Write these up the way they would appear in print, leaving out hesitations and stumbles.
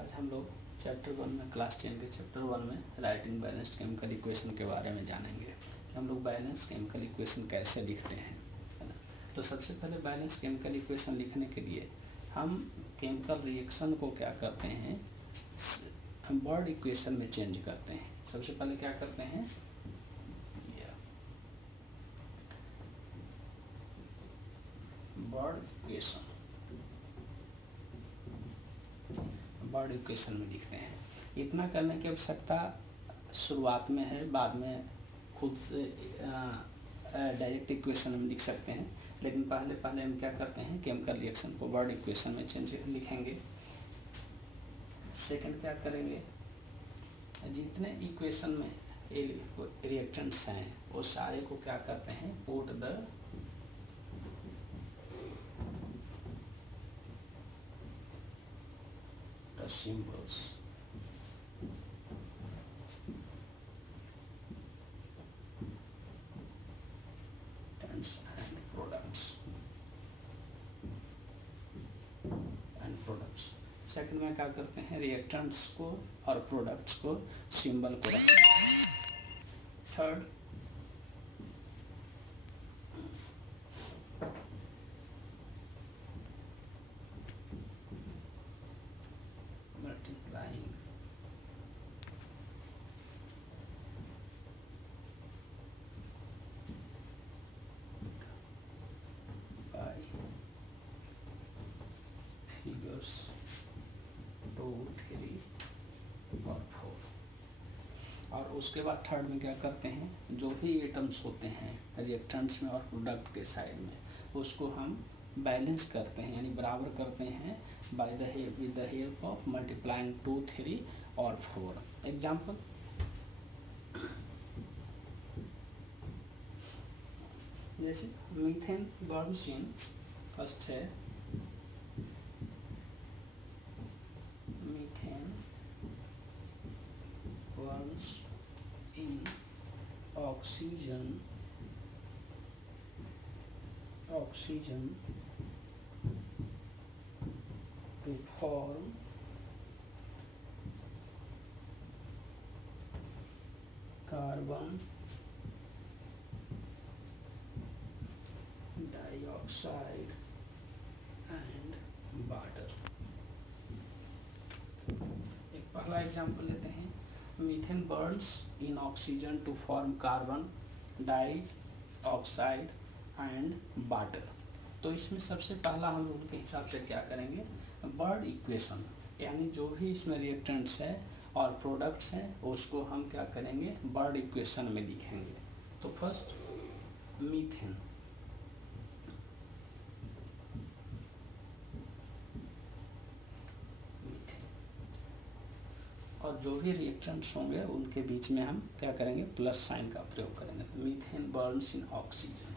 आज हम लोग चैप्टर 1 में क्लास 10 के चैप्टर 1 में राइटिंग बैलेंस्ड केमिकल इक्वेशन के बारे में जानेंगे कि हम लोग बैलेंस केमिकल इक्वेशन कैसे लिखते हैं, है ना। तो सबसे पहले बैलेंस केमिकल इक्वेशन लिखने के लिए हम केमिकल रिएक्शन को क्या करते हैं, वर्ड इक्वेशन में चेंज करते हैं। सबसे पहले क्या करते हैं, वर्ड इक्वेशन में लिखते हैं। इतना करने की आवश्यकता शुरुआत में है, बाद में खुद से डायरेक्ट इक्वेशन में लिख सकते हैं, लेकिन पहले हम क्या करते हैं, केमिकल रिएक्शन को वर्ड इक्वेशन में चेंज लिखेंगे। सेकंड क्या करेंगे, जितने इक्वेशन में रिएक्टेंट्स हैं वो सारे को क्या करते हैं, put the symbols and products second में क्या करते हैं, रिएक्टेंट्स को और प्रोडक्ट्स को सिंबल को रखते हैं। थर्ड मल्टीप्लाइंग बाय फिगर्स 2, 3 और 4। और उसके बाद थर्ड में क्या करते हैं, जो भी एटम्स होते हैं रिएक्टेंट्स में और प्रोडक्ट के साइड में, उसको हम बैलेंस करते हैं, यानी बराबर करते हैं by with the help of multiplying 2, 3 और 4। एग्जाम्पल, जैसे मीथेन बर्न्स इन, फर्स्ट है methane burns in oxygen to form carbon dioxide and water। एक पहला एग्जाम्पल लेते हैं, methane burns in oxygen to form carbon dioxide and water. तो इसमें सबसे पहला हम रूल के हिसाब से क्या करेंगे, वर्ड इक्वेशन, यानी जो भी इसमें रिएक्टेंट्स है और प्रोडक्ट्स हैं उसको हम क्या करेंगे, वर्ड इक्वेशन में लिखेंगे। तो फर्स्ट मीथेन, और जो भी रिएक्टेंट्स होंगे उनके बीच में हम क्या करेंगे, प्लस साइन का प्रयोग करेंगे। तो methane burns in oxygen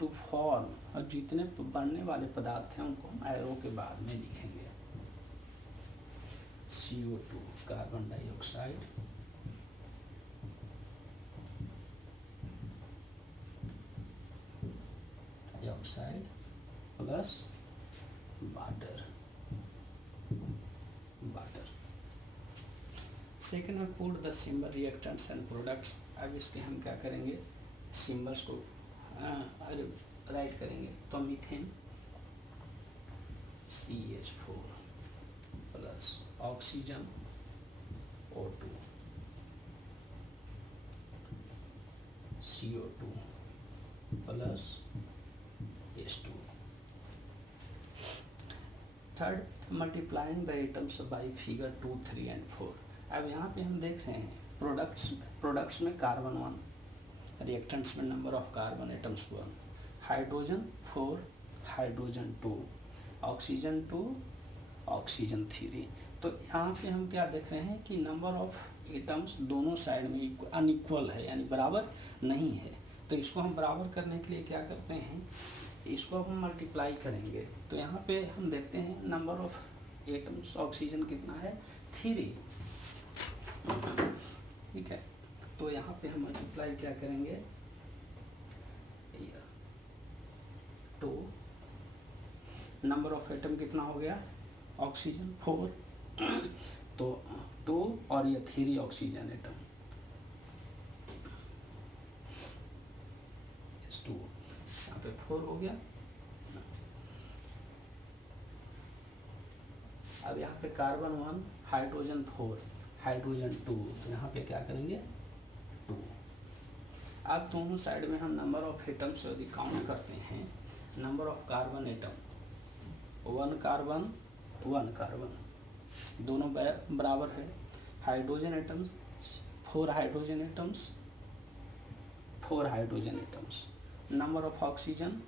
to form, और जितने बनने वाले पदार्थ हैं उनको हम एरो के बाद में लिखेंगे। CO2 carbon dioxide, plus water. Second में put the symbol reactants and products. अब इसके हम क्या करेंगे, सिंबल्स को राइट करेंगे। तो methane CH4 plus oxygen O2 CO2 plus H2। Third multiplying the items by figure 2, 3 and 4। अब यहाँ पे हम देख रहे हैं प्रोडक्ट्स में कार्बन 1, रिएक्टेंट्स में number of carbon atoms 1, hydrogen 4, hydrogen 2, oxygen 2, oxygen 3। तो यहाँ पे हम क्या देख रहे हैं कि नंबर ऑफ एटम्स दोनों साइड में अनइक्वल है, यानी बराबर नहीं है। तो इसको हम बराबर करने के लिए क्या करते हैं, इसको हम मल्टीप्लाई करेंगे। तो यहाँ पे हम देखते हैं नंबर ऑफ एटम्स ऑक्सीजन कितना है, 3, ठीक है। तो यहाँ पे हम मल्टीप्लाई क्या करेंगे, 2, नंबर ऑफ एटम कितना हो गया ऑक्सीजन 4, तो 2 और ये 3 ऑक्सीजन एटम, 2 यहाँ पे 4 हो गया। अब यहाँ पे कार्बन 1, हाइड्रोजन 4, हाइड्रोजन 2, तो यहाँ पे क्या करेंगे 2। अब दोनों साइड में हम नंबर ऑफ एटम्स यदि काउंट करते हैं, number of carbon atom 1 carbon 1 carbon, दोनों बराबर है। Hydrogen atoms 4 hydrogen atoms 4 hydrogen atoms, number of oxygen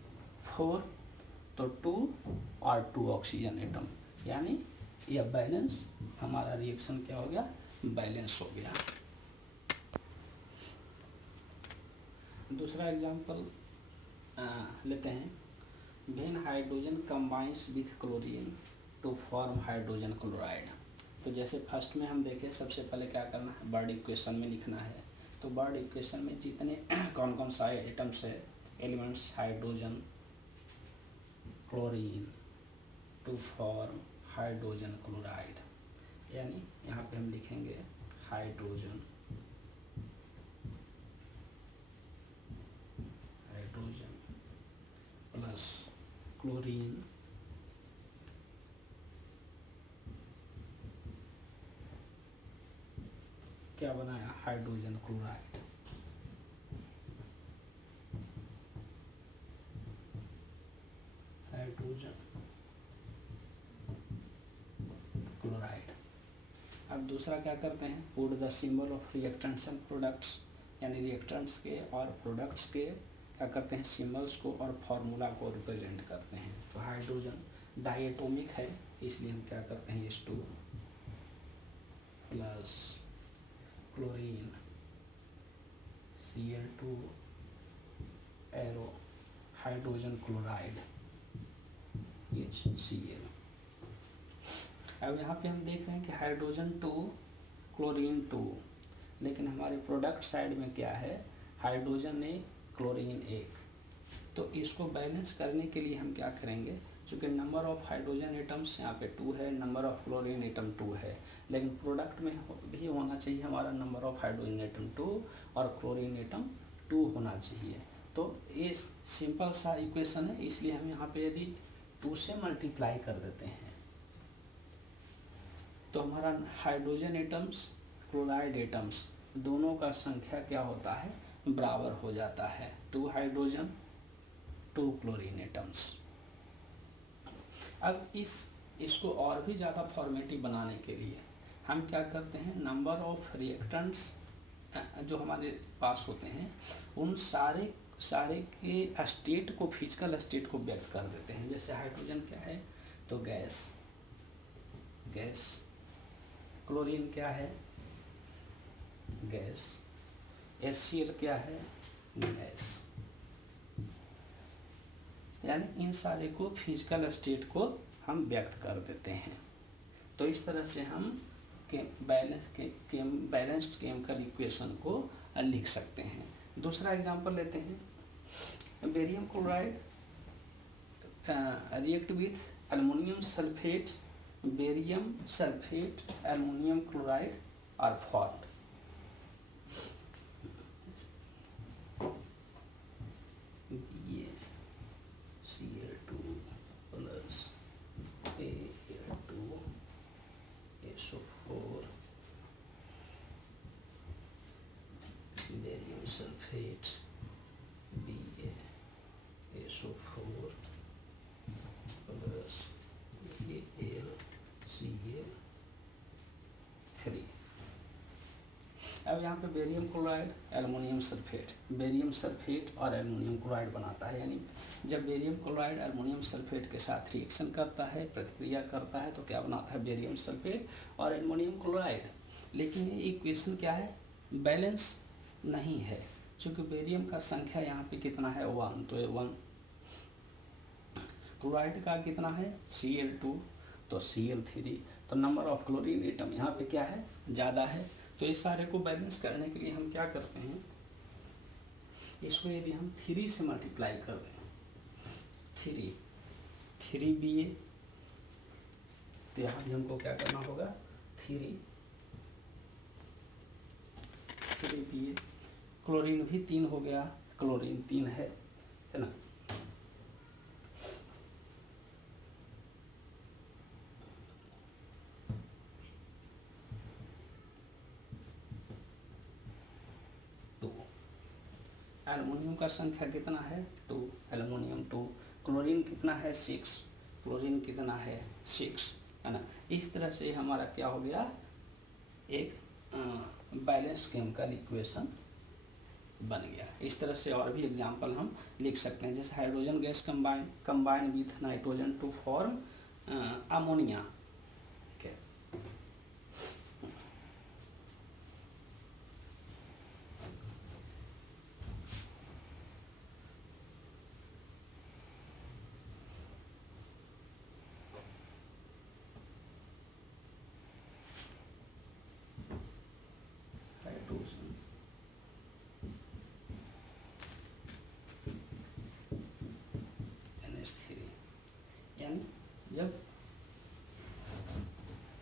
4, तो 2 और 2 ऑक्सीजन एटम, यानी यह बैलेंस, हमारा रिएक्शन क्या हो गया बैलेंस हो गया। दूसरा एग्जांपल लेते हैं, when hydrogen combines with chlorine to form hydrogen chloride. तो जैसे फर्स्ट में हम देखें, सबसे पहले क्या करना है वर्ड इक्वेशन में लिखना है। तो वर्ड इक्वेशन में जितने कौन कौन सा आइटम्स है elements, hydrogen chlorine to form hydrogen chloride, यानी यहाँ पे हम लिखेंगे हाइड्रोजन प्लस क्लोरीन क्या बनाया हाइड्रोजन क्लोराइड। Hydrogen chloride. अब दूसरा क्या करते हैं, put the symbol of reactants and products, यानी रिएक्टेंट्स के और प्रोडक्ट्स के क्या करते हैं सिंबल्स को और फॉर्मूला को रिप्रेजेंट करते हैं। तो हाइड्रोजन डायटोमिक है, इसलिए हम क्या करते हैं H2 plus chlorine Cl2 arrow hydrogen chloride HCl। अब यहाँ पे हम देख रहे हैं कि हाइड्रोजन 2 क्लोरीन 2, लेकिन हमारे प्रोडक्ट साइड में क्या है हाइड्रोजन 1 क्लोरीन 1। तो इसको बैलेंस करने के लिए हम क्या करेंगे, चूँकि नंबर ऑफ हाइड्रोजन एटम्स यहाँ पे 2 है, नंबर ऑफ क्लोरीन एटम 2 है, लेकिन प्रोडक्ट में भी होना चाहिए हमारा नंबर ऑफ हाइड्रोजन एटम 2 और क्लोरीन एटम 2 होना चाहिए। तो ये सिंपल सा इक्वेशन है, इसलिए हम यहाँ पे यदि 2 से मल्टीप्लाई कर देते हैं तो हमारा हाइड्रोजन एटम्स क्लोराइड एटम्स दोनों का संख्या क्या होता है बराबर हो जाता है, 2 हाइड्रोजन 2 क्लोरीन एटम्स। अब इसको और भी ज़्यादा फॉर्मेटिव बनाने के लिए हम क्या करते हैं, नंबर ऑफ रिएक्टेंट्स जो हमारे पास होते हैं उन सारे के स्टेट को, फिजिकल स्टेट को व्यक्त कर देते हैं। जैसे हाइड्रोजन क्या है तो गैस, क्लोरीन क्या है गैस, HCl क्या है गैस, यानी इन सारे को फिजिकल स्टेट को हम व्यक्त कर देते हैं। तो इस तरह से हम बैलेंस्ड केमिकल इक्वेशन को लिख सकते हैं। दूसरा एग्जांपल लेते हैं, barium chloride react with aluminium sulphate, barium sulphate aluminium chloride are formed. ये Cl2 plus Al2 SO4 barium sulphate BaSO4 plus AlCl3। अब यहाँ पे barium chloride aluminium sulphate, barium sulphate और एल्युमिनियम क्लोराइड बनाता है, यानी जब बेरियम क्लोराइड एल्युमिनियम सल्फेट के साथ रिएक्शन करता है, प्रतिक्रिया करता है, तो क्या बनाता है बेरियम सल्फेट और एल्युमिनियम क्लोराइड। लेकिन ये इक्वेशन क्या है बैलेंस नहीं है, क्योंकि बेरियम का संख्या यहाँ पे कितना है 1, तो ये 1, क्लोराइड का कितना है Cl2 तो Cl3, तो नंबर ऑफ क्लोरीन एटम यहाँ पे क्या है ज़्यादा है। तो इस सारे को बैलेंस करने के लिए हम क्या करते हैं, इसको यदि हम 3 से मल्टीप्लाई कर दें, थ्री बी ए, तो यहाँ भी हमको क्या करना होगा, थ्री बी ए। क्लोरीन भी 3 हो गया, क्लोरीन 3 है ना। एल्युमिनियम का संख्या कितना है, 2, एल्युमिनियम 2। क्लोरीन कितना है, 6, क्लोरीन कितना है, 6, है ना। इस तरह से हमारा क्या हो गया, एक बैलेंस केमिकल इक्वेशन बन गया। इस तरह से और भी एग्जांपल हम लिख सकते हैं, जैसे hydrogen gas combine with nitrogen to form ammonia.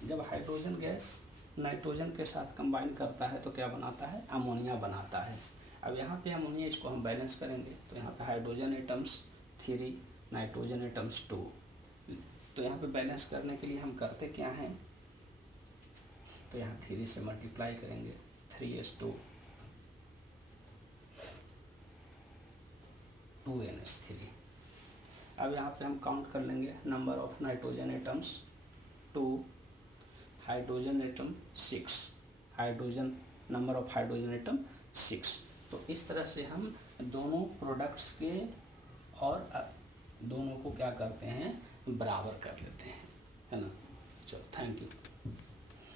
जब हाइड्रोजन गैस नाइट्रोजन के साथ कंबाइन करता है तो क्या बनाता है, अमोनिया बनाता है। अब यहाँ पे अमोनिया, इसको हम बैलेंस करेंगे तो यहाँ पे हाइड्रोजन एटम्स 3, नाइट्रोजन एटम्स 2। तो यहाँ पे बैलेंस करने के लिए हम करते क्या हैं, तो यहाँ 3 से मल्टीप्लाई करेंगे, 3s2 2ns3। अब यहाँ पे हम काउंट कर लेंगे, number of nitrogen atoms 2, hydrogen atom 6, hydrogen number of hydrogen atom 6। तो इस तरह से हम दोनों प्रोडक्ट्स के और दोनों को क्या करते हैं, बराबर कर लेते हैं, है ना। चलो, थैंक यू।